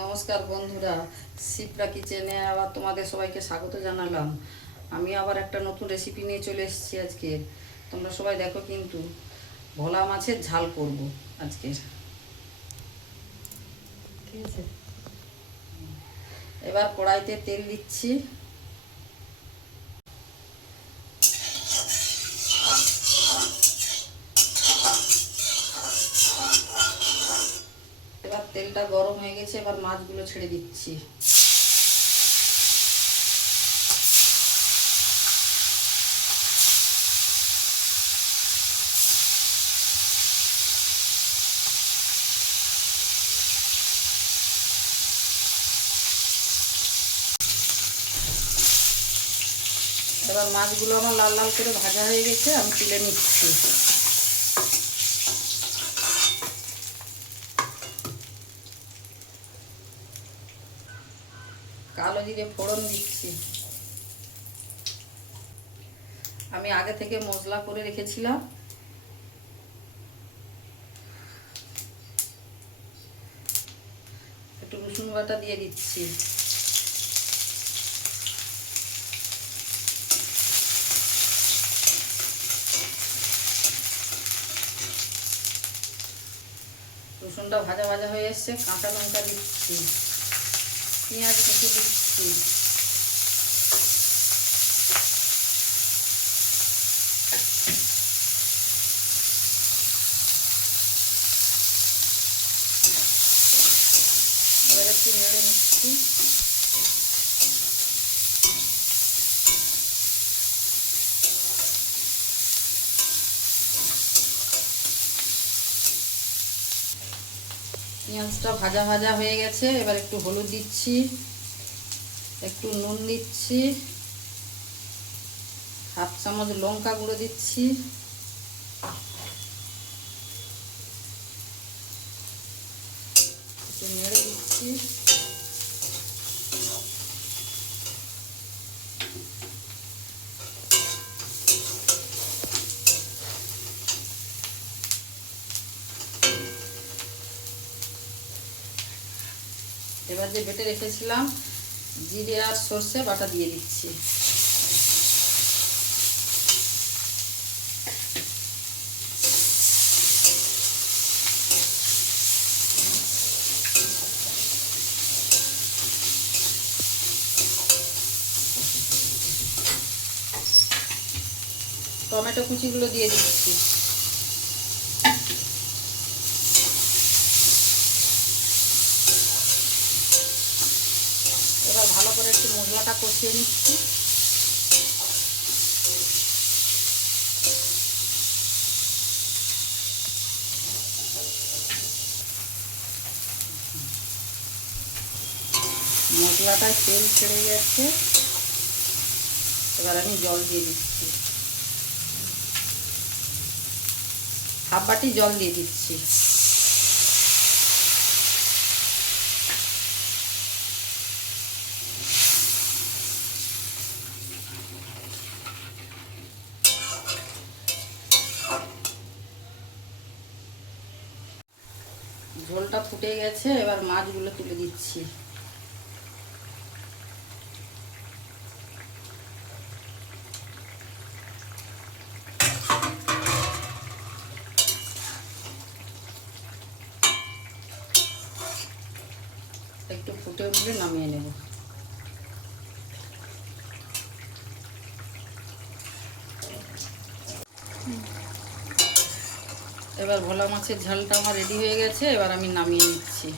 নমস্কার বন্ধুরা, শিপ্রা কিচেনে আবার তোমাদের সবাইকে স্বাগত জানালাম। আমি আবার একটা নতুন রেসিপি নিয়ে চলে এসেছি আজকে। তোমরা সবাই দেখো, কিন্তু ভোলা মাছের ঝাল করব আজকে। ঠিক আছে, এবার কড়াইতে তেল দিচ্ছি। এবার তেলটা গরম হয়ে গেছে, এবার মাছগুলো ছেড়ে দিচ্ছি। এবার মাছগুলো আমার লাল লাল করে ভাজা হয়ে গেছে, আমি তুলে নিচ্ছি। কালো জিরে ফোড়ন দিচ্ছি। আমি আগে থেকে মশলা করে রেখেছিলাম। একটু রসুন বাটা দিয়ে দিচ্ছি। রসুনটা ভাজা ভাজা হয়ে এসছে, কাঁচা লঙ্কা দিচ্ছি, পেঁয়াজ কুচি দিচ্ছি। এবার একটু নেড়ে নিচ্ছি। পেঁয়াজটা ভাজা ভাজা হয়ে গেছে, এবার একটু হলুদ দিচ্ছি, একটু নুন দিচ্ছি, হাফ চামচ লঙ্কা গুঁড়ো দিচ্ছি, একটু নেড়ে দিচ্ছি। এবার যে বেটে রেখেছিলাম জিরে আর সর্ষে বাটা দিয়ে দিচ্ছি। টমেটো কুচিগুলো দিয়ে দিচ্ছি। এবার ভালো করে একটু মশলাটা কষিয়ে নিচ্ছি। মশলাটায় তেল ছেড়ে গেছে, এবার আমি জল দিয়ে দিচ্ছি। হাফ বাটি জল দিয়ে দিচ্ছি। ঝোলটা ফুটে গেছে, এবার মাছগুলো তুলে দিচ্ছি। একটু ফুটে উঠলে নামিয়ে নেব। এবার ভোলা মাছের ঝালটা আমার রেডি হয়ে গেছে, এবার আমি নামিয়ে নিচ্ছি।